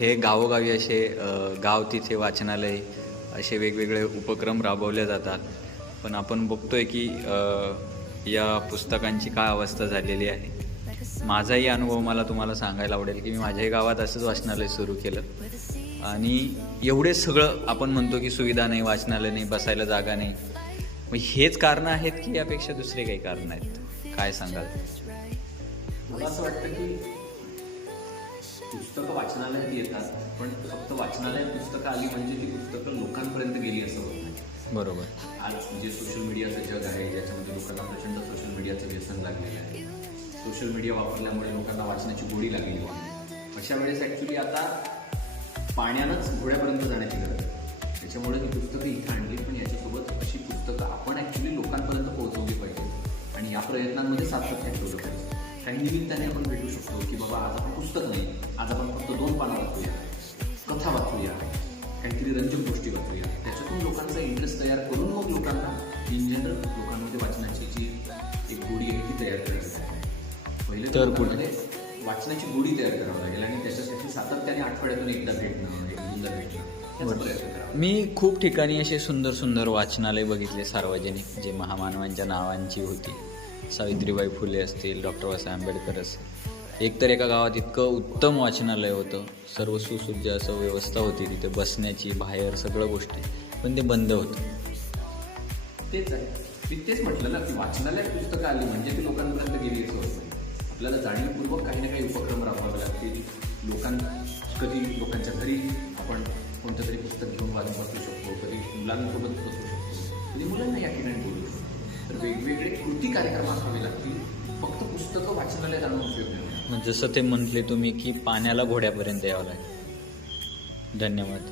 हे गावोगावी असे गाव तिथे वाचनालय असे वेगवेगळे उपक्रम राबवले जातात. पण आपण बघतोय की या पुस्तकांची काय अवस्था झालेली आहे. माझाही अनुभव मला तुम्हाला सांगायला आवडेल की मी माझ्याही गावात असंच वाचनालय सुरू केलं आणि एवढे सगळं आपण म्हणतो की सुविधा नाही, वाचनालय नाही, बसायला जागा नाही. मग हेच कारणं आहेत की यापेक्षा दुसरे काही कारणं आहेत? काय सांगाल? मला असं वाटतं की पुस्तकं वाचनालयात येतात, पण फक्त वाचनालयात पुस्तकं आली म्हणजे ती पुस्तकं लोकांपर्यंत गेली असं होत नाही. बरोबर. आज म्हणजे सोशल मीडियाचं जग आहे, ज्याच्यामध्ये लोकांना प्रचंड सोशल मीडियाचं व्यसन लागलेलं आहे. सोशल मीडिया वापरल्यामुळे लोकांना वाचण्याची गोडी लागलेली आहे. अशा वेळेस ॲक्च्युली आता पाण्यानंच घोड्यापर्यंत जाण्याची गरज आहे. त्याच्यामुळे ही पुस्तकं इथं आणली, पण याच्यासोबत अशी पुस्तकं आपण ॲक्च्युली लोकांपर्यंत पोहोचवली पाहिजे आणि या प्रयत्नांमध्ये सातत्य ठेवलं पाहिजे. काही निमित्ताने आपण भेटू शकतो की बाबा आज आपण पुस्तक नाही, आज आपण फक्त 2 पानं वाचूया, कथा वाचूया, काहीतरी रंजक गोष्टी वाचूया. त्याच्यातून लोकांचा इंटरेस्ट तयार करून मग लोकांना इन जनरल लोकांमध्ये वाचण्याची जी एक गोडी आहे ती तयार करायची आहे. पहिले तर लोकांमध्ये वाचण्याची गोडी तयार करावं लागेल आणि त्याच्यासाठी सातत्याने आठवड्यातून एकदा भेटणं, एक दोनदा भेटणं याचा प्रयत्न करावा. मी खूप ठिकाणी असे सुंदर सुंदर वाचनालय बघितले सार्वजनिक, जे महामानवांच्या नावांची होती. सावित्रीबाई फुले असतील, डॉक्टर बाबासाहेब आंबेडकर असतील. एकतर एका गावात इतकं उत्तम वाचनालय होतं, सर्व सुसज्ज असं व्यवस्था होती तिथे बसण्याची, बाहेर सगळं गोष्टी, पण ते बंद होतं. तेच आहे, मी तेच म्हटलं ना की वाचनालयात पुस्तकं आली म्हणजे ती लोकांपर्यंत गेली असं होत नाही. आपल्याला जाणीवपूर्वक काही ना काही उपक्रम राबवावे लागतील. कधी लोकांच्या घरी आपण कोणतं तरी पुस्तक घेऊन वाचू शकतो, कधी मुलांसोबत बसू शकतो, कधी मुलांना या ठिकाणी बोलू शकतो. तर वेगवेगळे कृती कार्यक्रम आखावे लागतील. फक्त पुस्तकं वाचनालयात आणून उपयोग नाही. जसं ते म्हटले तुम्ही की पाण्याला घोड्यापर्यंत यावं लागेल. धन्यवाद.